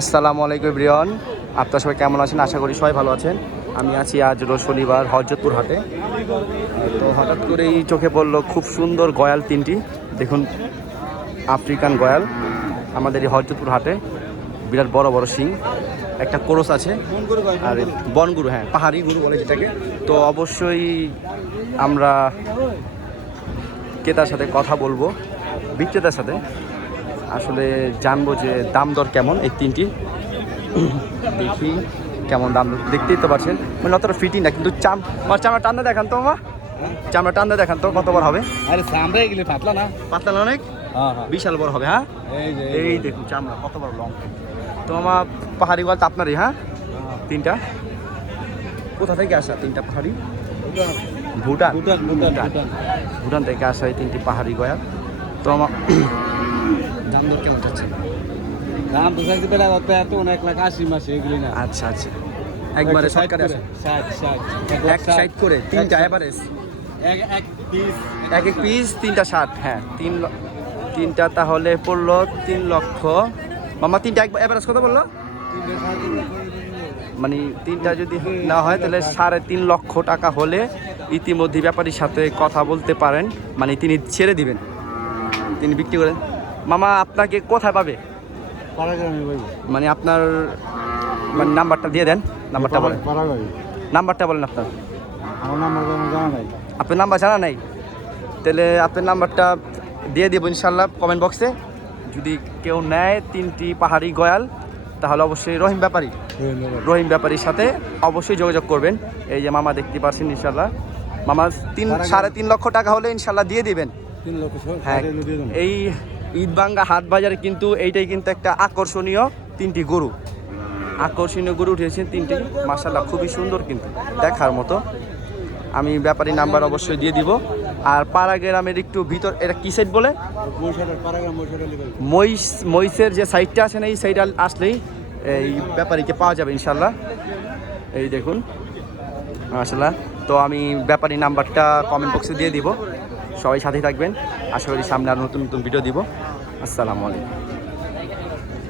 আসসালামু আলাইকুম এভরিওয়ান, আপনারা সবাই কেমন আছেন? আশা করি সবাই ভালো আছেন। আমি আছি আজ রোজ শনিবার হযরতপুর হাটে। তো হঠাৎ করেই চোখে পড়লো খুব সুন্দর গয়াল তিনটি। দেখুন, আফ্রিকান গয়াল আমাদের এই হযরতপুর হাটে, বিরাট বড় বড় শিং, একটা কোরস আছে আর বনগুরু, হ্যাঁ পাহাড়ি গুরু বলে যেটাকে। তো অবশ্যই আমরা ক্রেতার সাথে কথা বলবো, বিক্রেতার সাথে আসলে জানবো যে দাম দর কেমন। এই তিনটি দেখি কেমন দাম, দেখতেই তো পারছেন, মানে অতটা ফিটিং না, কিন্তু চামড়া টান্দা দেখান তো মামা, চামড়া টান্দা দেখান তো কত বড় হবে। আরে চামড়া এগুলি পাতলা না, পাতলা না অনেক, বিশাল বড় হবে। হ্যাঁ এই দেখুন চামড়া কত বড় লং। তো মামা পাহাড়ি গয়াল তো আপনারই? হ্যাঁ তিনটা কোথা থেকে আসা? তিনটা পাহাড়ি ভুটান ভুটান থেকে আসা এই তিনটি পাহাড়ি গয়াল। তো আমার দাম দর কেমন যাচ্ছে? দাম তো চাইতে বেড়া এত 1,80,000 মাসে এগুলি না। আচ্ছা আচ্ছা, একবারে সরকারে আসে 60 করে তিনটা এভারেজ, এক পিস তিনটা 60। হ্যাঁ তিনটা তাহলে পড়লো 3 লক্ষ। মামা তিনটা এভারেজ কত বললো? মানে তিনটা যদি না হয় তাহলে 3.5 লক্ষ টাকা হলে ইতিমধ্যে ব্যাপারীর সাথে কথা বলতে পারেন, মানে তিনি ছেড়ে দিবেন, তিনি বিক্রি করেন। মামা আপনাকে কোথায় পাবে? মানে আপনার মানে নাম্বারটা দিয়ে দেন, নাম্বারটা বলেন, নাম্বারটা বলেন আপনার। আপনার নাম্বার জানা নাই? তাহলে আপনার নাম্বারটা দিয়ে দেবো ইনশাল্লাহ কমেন্ট বক্সে। যদি কেউ নেয় তিনটি পাহাড়ি গয়াল তাহলে অবশ্যই রহিম ব্যাপারীর সাথে অবশ্যই যোগাযোগ করবেন। এই যে মামা দেখতে পাচ্ছেন, ইনশাল্লাহ মামা 3.5 লক্ষ টাকা হলে ইনশাল্লাহ দিয়ে দিবেন। হ্যাঁ, এই ঈদবাঙ্গা হাট বাজারে কিন্তু এইটাই কিন্তু একটা আকর্ষণীয় তিনটি গরু, আকর্ষণীয় গরু উঠেছেন তিনটি, মাশাআল্লাহ খুবই সুন্দর কিন্তু দেখার মতো। আমি ব্যাপারী নাম্বার অবশ্যই দিয়ে দিব। আর পাড়া গ্রামের একটু ভিতর, এটা কি সাইড বলে? মহিষের যে সাইডটা আছে না, এই সাইডে আসলেই এই ব্যাপারীকে পাওয়া যাবে ইনশাল্লাহ। এই দেখুন মাশাআল্লাহ। তো আমি ব্যাপারী নাম্বারটা কমেন্ট বক্সে দিয়ে দিব, সবাই সাথে থাকবেন। আশা করি সামনে আর নতুন নতুন ভিডিও দিব। আসসালামু আলাইকুম।